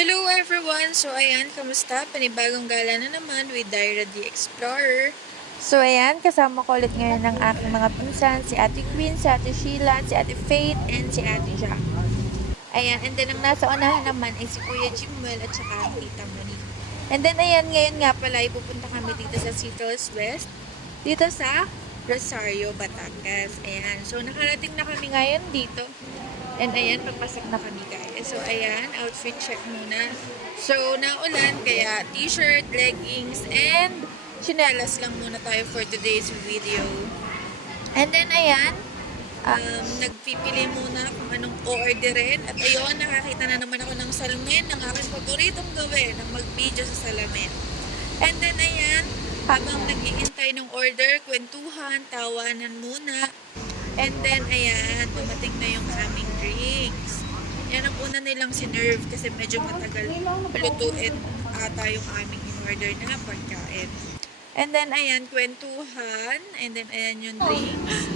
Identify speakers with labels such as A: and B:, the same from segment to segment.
A: Hello everyone! So ayan, kamusta? Panibagong gala na naman with Dyra the Explorer. So ayan, kasama ko ulit ngayon ng aking mga pinsan, si Ate Queen, si Ate Sheila, si Ate Faith, and si Ate Jack. Ayan, and then ang nasa unahan naman ay si Kuya Jimwell at saka ang Tita Monique. And then ayan, ngayon nga pala ay pupunta kami dito sa Seattle West, dito sa Rosario, Batangas. Ayan, so nakarating na kami ngayon dito. And ayan, papasok na kami guys. So ayan, outfit check muna. So naulan, kaya t-shirt, leggings, and chinelas lang muna tayo for today's video. And then ayan, um, nagpipili muna kung anong orderin. At ayun, nakakita na naman ako ng salamin, ng aking paboritong gawin, ng mag-video sa salamin. And then ayan, habang nag-iintay ng order, kwentuhan, tawanan muna. And then ayan, dumating na yung aming drinks. Yan ang una nilang sinerve kasi medyo matagal lutuin ata yung aming in-order na pagkain. And then ayan, kwentuhan. And then ayan yung drinks.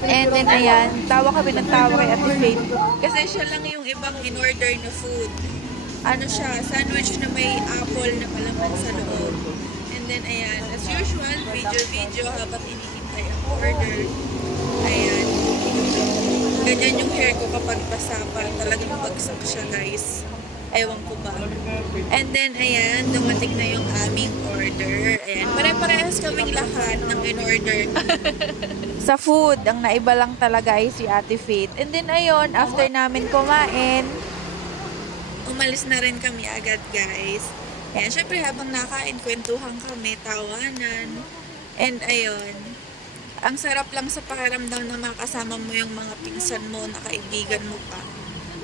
A: And then ayan, tawa kami ng tawa kay Ate Faith. Kasi siya lang yung ibang in-order na food. Ano siya, sandwich na may apple na palaman sa loob. And then ayan, as usual, video-video habang inihintay ang order. Ganyan yung hair ko kapag basa pa. Talagang bagsak siya guys. Ewan ko ba. And then, ayan, dumating na yung aming order. Ayan, pare-parehas kaming lahat ng in-order. sa food, ang naiba lang talaga ay si Ate Faith. And then, ayun, after namin kumain, umalis na rin kami agad, guys. Ayan, syempre habang nakain, kwentuhan kami, tawanan. And ayun, ang sarap lang sa pakiramdam na makasama mo yung mga pinsan mo na kaibigan mo pa.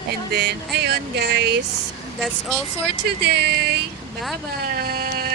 A: And then, ayun guys, that's all for today. Bye-bye!